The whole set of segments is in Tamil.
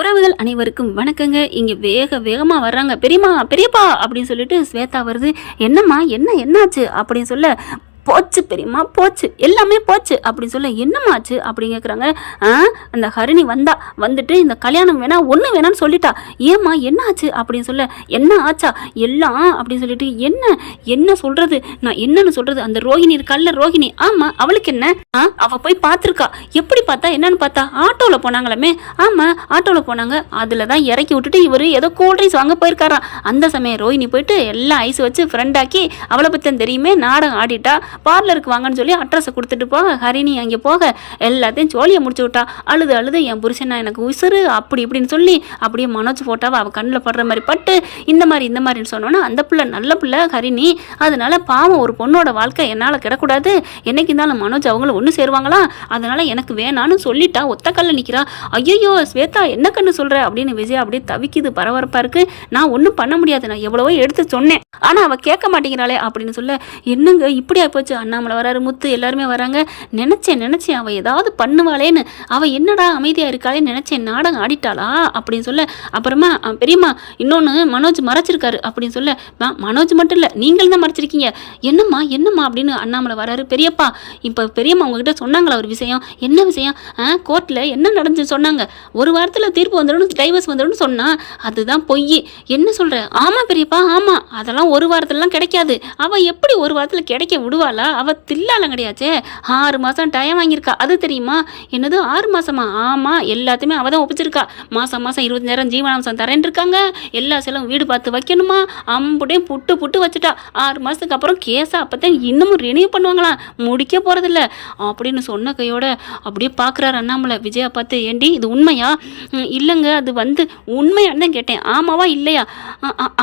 உறவுகள் அனைவருக்கும் வணக்கங்க. இங்க வேகமா வர்றாங்க. பெரியம்மா பெரியப்பா அப்படின்னு சொல்லிட்டு ஸ்வேதா வருது. என்னம்மா என்னாச்சு அப்படின்னு சொல்ல, போச்சு பெரியம்மா போச்சு, எல்லாமே போச்சு அப்படின்னு சொல்ல, என்னமாச்சு அப்படின்னு கேட்குறாங்க. அந்த ஹரிணி வந்துட்டு இந்த கல்யாணம் வேணான்னு சொல்லிட்டா. ஏம்மா என்ன ஆச்சு அப்படின்னு சொல்ல, என்ன ஆச்சா எல்லாம் அப்படின்னு சொல்லிட்டு, என்ன சொல்றது, நான் என்னன்னு சொல்றது, அந்த ரோஹிணி இருக்கல்ல ரோஹிணி, ஆமா அவளுக்கு என்ன, அவ போய் பார்த்துருக்கா. எப்படி பார்த்தா என்னன்னு பார்த்தா, ஆட்டோவில் போனாங்களாமே. ஆமா ஆட்டோவில் போனாங்க, அதில் தான் இறக்கி விட்டுட்டு இவர் ஏதோ கூல்ட்ரிங்க்ஸ் வாங்க போயிருக்காராம். அந்த சமயம் ரோஹிணி போயிட்டு எல்லாம் ஐஸ் வச்சு ஃப்ரெண்டாக்கி அவளை பற்றி தெரியுமே நாடகம் ஆடிட்டா. பார்லருக்கு வாங்கன்னு சொல்லி அட்ரஸை கொடுத்துட்டு போக ஹரிணி அங்கே போக எல்லாத்தையும் ஜோலியை முடிச்சு விட்டா. அழுது என் புருஷனா எனக்கு உசுறு அப்படி இப்படின்னு சொல்லி அப்படியே மனோஜ் போட்டாவை அவள் கண்ணில் படுற மாதிரி பட்டு இந்த மாதிரின்னு சொன்னோன்னா, அந்த பிள்ளை நல்ல பிள்ளை ஹரிணி, அதனால பாவம் ஒரு பொண்ணோட வாழ்க்கை என்னால் கிடக்கூடாது, என்னைக்கு இருந்தாலும் மனோஜ் அவங்கள ஒன்று சேருவாங்களா, அதனால எனக்கு வேணான்னு சொல்லிட்டா. ஒத்த கல்ல நிற்கிறா. ஐயோ ஸ்வேதா என்ன கண்ணு சொல்கிற அப்படின்னு விஜயா அப்படியே தவிக்குது, பரபரப்பாக இருக்குது. நான் ஒன்றும் பண்ண முடியாது, நான் எவ்வளவோ எடுத்து சொன்னேன், ஆனால் அவள் கேட்க மாட்டேங்கிறாளே அப்படின்னு சொல்ல, என்னங்க இப்படி ஆயிப்போச்சு, அண்ணாமலை வராரு, முத்து எல்லாருமே வராங்க. நினைச்சேன் அவள் ஏதாவது பண்ணுவாளேன்னு, அவள் என்னடா அமைதியாக இருக்காளே நினைச்சேன், நாடகம் ஆடிட்டாளா அப்படின்னு சொல்ல, அப்புறமா பெரியம்மா இன்னொன்று மனோஜ் மறைச்சிருக்காரு அப்படின்னு சொல்ல, மனோஜ் மட்டும் இல்லை நீங்கள் தான் மறைச்சிருக்கீங்க, என்னம்மா அப்படின்னு அண்ணாமலை வராரு. பெரியப்பா இப்போ பெரியம்மா உங்ககிட்ட சொன்னாங்களா ஒரு விஷயம், என்ன விஷயம், கோர்ட்டில் என்ன நடந்துச்சு சொன்னாங்க, ஒரு வாரத்தில் தீர்ப்பு வந்துடும், டைவர்ஸ் வந்துடும் சொன்னா, அதுதான் பொய், என்ன சொல்கிற, ஆமாம் பெரியப்பா ஆமாம், அதெல்லாம் ஒரு வாரத்துலலாம் கிடைக்காது, அவள் எப்படி ஒரு வாரத்தில் கிடைக்க விடுவாளா, அவள் தில்லாலம் கிடையாச்சே, 6 மாதம் டைம் வாங்கியிருக்கா, அது தெரியுமா, என்னது 6 மாதமா, ஆமாம் எல்லாத்தையுமே அவள் தான் ஒப்பிச்சிருக்கா, மாதம் 20,000 ஜீவனாம்சம் தரேன் இருக்காங்க, எல்லா செலவும் வீடு பார்த்து வைக்கணுமா, அம்புடையும் புட்டு வச்சுட்டா, 6 மாதத்துக்கு அப்புறம் கேஸை அப்போதான் இன்னமும் ரினியூ பண்ணுவாங்களாம், முடிக்க போகிறதில்ல அப்படின்னு சொன்ன கையோட அப்படியே பார்க்குறாரு அண்ணாமலை விஜயா பார்த்து. ஏண்டி இது உண்மையா, இல்லைங்க அது உண்மையானு தான் கேட்டேன், ஆமாவா இல்லையா,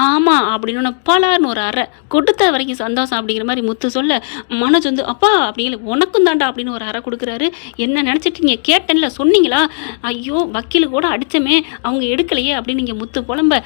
ஆமாம் அப்படின்னு பலார்னு ஒரு அறை கொடுத்த வரைக்கும் சந்தோஷம் அப்படிங்கிற மாதிரி முத்து சொல்ல, மனோஜ் அப்பா அப்படிங்கிற உனக்கும் தாண்டா அப்படின்னு ஒரு அறை கொடுக்குறாரு. என்ன நினச்சிட்டீங்க, கேட்டேன்ல சொன்னீங்களா, ஐயோ வக்கீலு கூட அடித்தமே அவங்க எடுக்கலையே அப்படின்னு நீங்கள் முத்து புலம்ப,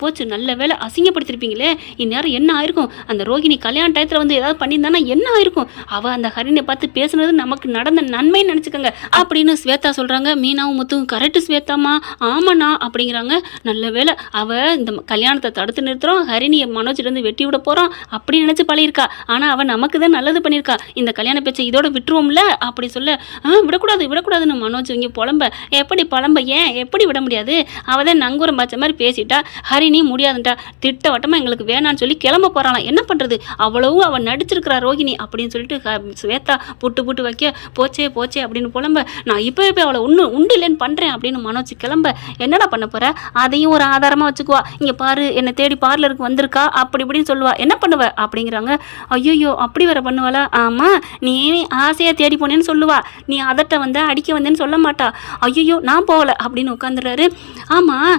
போச்சு நல்ல வேலை, அசிங்கப்படுத்திருப்பீங்களே, இந்நேரம் என்ன ஆயிருக்கும், அந்த ரோகிணி கல்யாண டயத்தில் ஏதாவது பண்ணியிருந்தானா என்ன ஆயிருக்கும், அவள் அந்த ஹரிணியை பார்த்து பேசுனது நமக்கு நடந்த நன்மைன்னு நினச்சிக்கோங்க அப்படின்னு ஸ்வேதா சொல்கிறாங்க. மீனாவும் முத்துவும் கரெக்டு ஸ்வேதாமா, ஆமாண்ணா அப்படிங்கிறாங்க. நல்ல வேலை அவள் இந்த கல்யாணத்தை தடுத்து நிறுத்துகிறோம், ஹரிணியை மனோஜிலேருந்து வெட்டி விட போகிறோம் அப்படி நினச்சி பழியிருக்கா, ஆனால் அவள் நமக்கு தான் நல்லது பண்ணியிருக்கா, இந்த கல்யாண பேச்சை இதோட விட்டுருவோம்ல அப்படி சொல்ல, விடக்கூடாதுன்னு மனோஜ் இங்கே புலம்ப, ஏன் எப்படி விட முடியாது, அவள் தான் நங்கூரம் பாய்ச்ச மாதிரி பேசிட்டா, ஹரிணி முடியாதுட்டா, திட்டவட்டமாக எங்களுக்கு வேணான்னு சொல்லி கிளம்ப போகிறாளாம், என்ன பண்ணுறது, அவ்வளவும் அவள் நடிச்சிருக்கிறா ரோஹிணி அப்படின்னு சொல்லிட்டு ஸ்வேதா புட்டு வைக்க, போச்சே அப்படின்னு புலம்ப, நான் இப்போ அவளை உண்டு இல்லைன்னு பண்ணுறேன் அப்படின்னு மனோஜ் கிளம்ப, என்னடா பண்ண போகிற, அதையும் ஒரு ஆதாரமாக வச்சுக்குவா, இங்கே பாரு என்னை தேடி பார்லருக்கு வந்திருக்கா அப்படி இப்படின்னு சொல்லுவா, என்ன பண்ணுவ அப்படிங்கிறாங்க. ஐயோ அப்படி வர பண்ணுவாளா, ஆமாம் நீ ஆசையாக தேடி போனேன்னு சொல்லுவா, நீ அதட்ட அடிக்க வந்தேன்னு சொல்ல மாட்டா, ஐயோ நான் போகலை அப்படின்னு உட்காந்துறாரு. ஆமாம்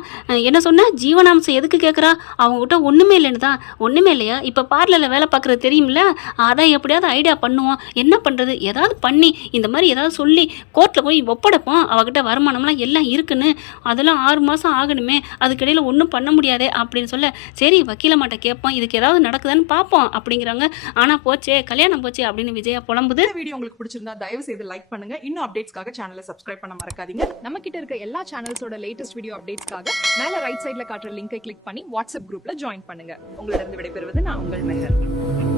என்ன சொன்ன, ஜீவனாம்சம் எதுக்கு கேட்குறா, அவங்ககிட்ட ஒன்றுமே இல்லைன்னு தான், ஒன்றுமே இல்லையா, இப்போ பார்லரில் வேலை பார்க்குறது தெரியுமில்ல, அதான் எப்படியாவது ஐடியா பண்ணுவோம், என்ன பண்ணுறது, ஏதாவது பண்ணி இந்த மாதிரி ஏதாவது சொல்லி கோர்ட்டில் போய் ஒப்படைப்போம், அவகிட்ட வருமானம்லாம் எல்லாம் இருக்குன்னு, அதெல்லாம் 6 மாதம் ஆகணுமே, அதுக்கிடையில் ஒன்றும் பண்ண முடியாதே அப்படின்னு சொல்ல, சரி வக்கீல மாட்ட கேட்போம், இதுக்கு ஏதாவது நடக்குதான்னு பார்ப்போம் அப்படிங்கிறாங்க. ஆனால் போச்சே கல்யாணம் போச்சு அப்படின்னு விஜயா புலம்புது. வீடியோ உங்களுக்கு பிடிச்சிருந்தா தயவு செய்து லைக் பண்ணுங்க, இன்னும் அப்டேட்ஸ்க்காக சேனலை சப்ஸ்கிரைப் பண்ண மறக்காதீங்க. நம்ம கிட்ட இருக்க எல்லா சேனல்ஸோட லேட்டஸ்ட் வீடியோ அப்டேட்ஸ்க்காக மேல ரைட் சைடுல காட்டுற லிங்கை கிளிக் பண்ணி வாட்ஸ்அப் குரூப்ல ஜாயின் பண்ணுங்க. உங்களிடம் விடைபெறுவது நான் உங்கள் மெஹர்.